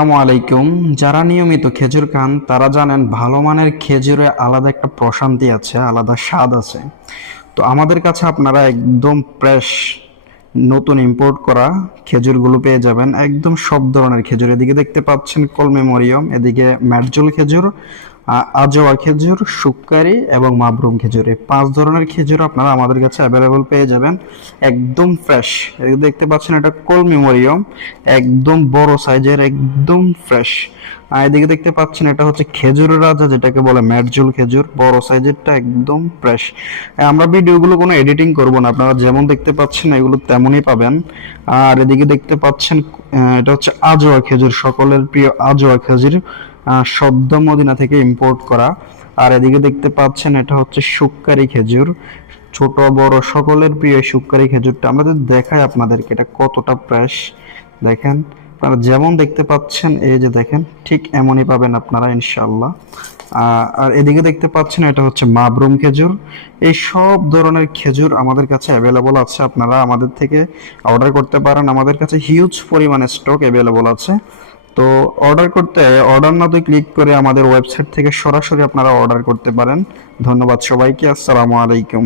আসসালামু আলাইকুম। যারা নিয়মিত খেজুর খান তারা জানেন ভালো মানের খেজুরে আলাদা একটা প্রশান্তি আছে, আলাদা স্বাদ আছে। তো আমাদের কাছে আপনারা একদম ফ্রেশ নতুন ইম্পোর্ট করা খেজুরগুলো পেয়ে যাবেন, একদম সব ধরনের খেজুর। এদিকে দেখতে পাচ্ছেন কলমে মরিয়ম, এদিকে ম্যাটজুল খেজুর, আজোয়া খেজুর, সুক্কারি এবং মাবরুম খেজুর, এই 5 ধরনের খেজুর আপনারা আমাদের কাছে অ্যাভেলেবল পেয়ে যাবেন, একদম ফ্রেশ। এদিকে দেখতে পাচ্ছেন এটা কলমে মরিয়ম, একদম বড় সাইজের, একদম ফ্রেশ। আর এদিকে দেখতে পাচ্ছেন এটা হচ্ছে খেজুরের রাজা, যেটাকে বলে ম্যাটজুল খেজুর, বড় সাইজেরটা, একদম ফ্রেশ। আমরা ভিডিওগুলো কোনো এডিটিং করব না, আপনারা যেমন দেখতে পাচ্ছেন এগুলো তেমনই পাবেন। আর এদিকে দেখতে পাচ্ছেন এটা হচ্ছে আজোয়া খেজুর, সকলের প্রিয় আজোয়া খেজুর, সদ্য মদিনা থেকে ইম্পোর্ট করা। আর এদিকে দেখতে পাচ্ছেন এটা হচ্ছে সুক্কারি খেজুর, ছোট বড় সকলের প্রিয় সুক্কারি খেজুরটা। আমরা যদি দেখাই আপনাদেরকে এটা কতটা ফ্রেশ, দেখেন। আপনারা যেমন দেখতে পাচ্ছেন, এই যে দেখেন, ঠিক এমনই পাবেন আপনারা ইনশাআল্লাহ। আর এদিকে দেখতে পাচ্ছেন এটা হচ্ছে মাবরুম খেজুর। এই সব ধরনের খেজুর আমাদের কাছে অ্যাভেলেবল আছে, আপনারা আমাদের থেকে অর্ডার করতে পারেন। আমাদের কাছে হিউজ পরিমাণে স্টক অ্যাভেলেবল আছে। তো অর্ডার করতে অর্ডার নাওতে ক্লিক করে আমাদের ওয়েবসাইট থেকে সরাসরি আপনারা অর্ডার করতে পারেন। ধন্যবাদ সবাইকে। আসসালামু আলাইকুম।